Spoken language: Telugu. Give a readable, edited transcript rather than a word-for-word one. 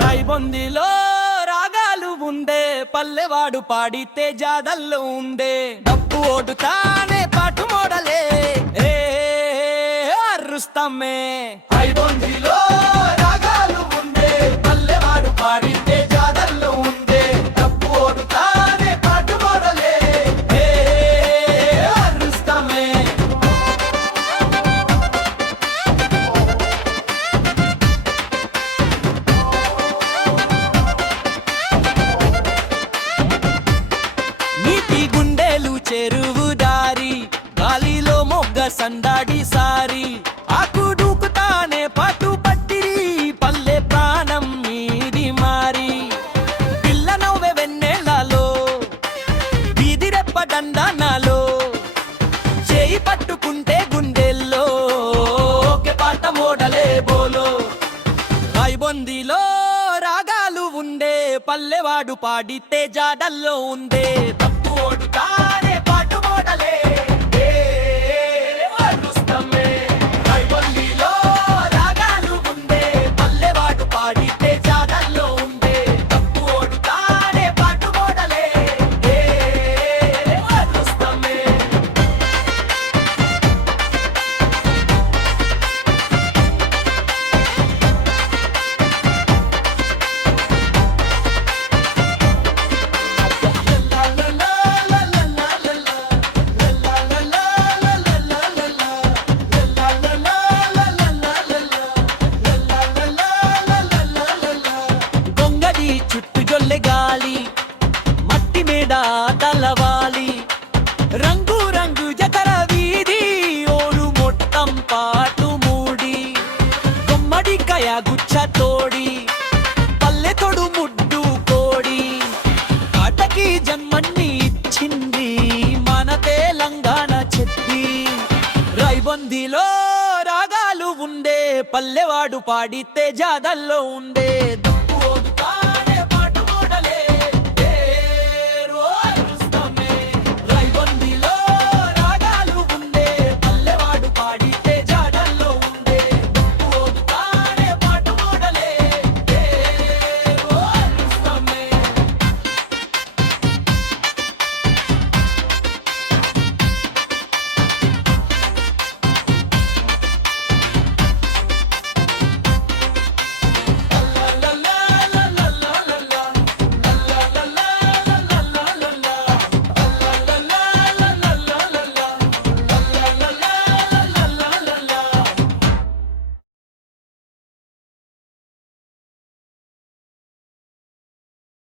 రాయిబొందిలో రాగాలు ఉండే పల్లెవాడు పాడితే జాదల్లో ఉండే డప్పు ఓడుతానే పాటు మోడలే అరుస్తమ్మే. రాయిబొందిలో రాగాలు ఉండే పల్లెవాడు పాడితే జాదల్లో ఉండే డప్పు ఓడుతానే పాటు మోడలే అరుస్తమ్మే. నీటి గుండెలు చెరువు దారి గాలిలో మొగ్గ సందాడి సారి ఆకు దూకుతానే పాటు పట్టిరి పల్లె ప్రాణం మీది మారి పిల్ల నవ్వె వెన్నెలలో వీధి రెప్ప దండనాలో చేయి పట్టుకుంటే గుండెల్లో ఒకే పాట మోడలే బోలో. రాయిబొందిలో రాగాలు ఉండే పల్లెవాడు పాడితే జాడల్లో ఉందే తప్పు ఓడుతానే పాటు మోడలే అరుస్తమ్మే. రాయిబొందిలో రాగాలు ఉండే పల్లెవాడు పాడితే జాడల్లో ఉందే తప్పు ఓడుతానే పాటు మోడలే అరుస్తమ్మే. గొంగడి చుట్టు జొల్లె గాలి మట్టి మీద తలవాలి రంగు రంగు జతర వీధి ఓరు మొత్తం పాటు మూడి గుమ్మడికాయ గుచ్చ తోడి పల్లె తొడు ముడ్డు కోడి కాటకి జన్మన్ని ఇచ్చింది మన తెలంగాణ చెట్టి. రాయిబొందిలో రాగాలు ఉండే పల్లెవాడు పాడితే జాదల్లో ఉండే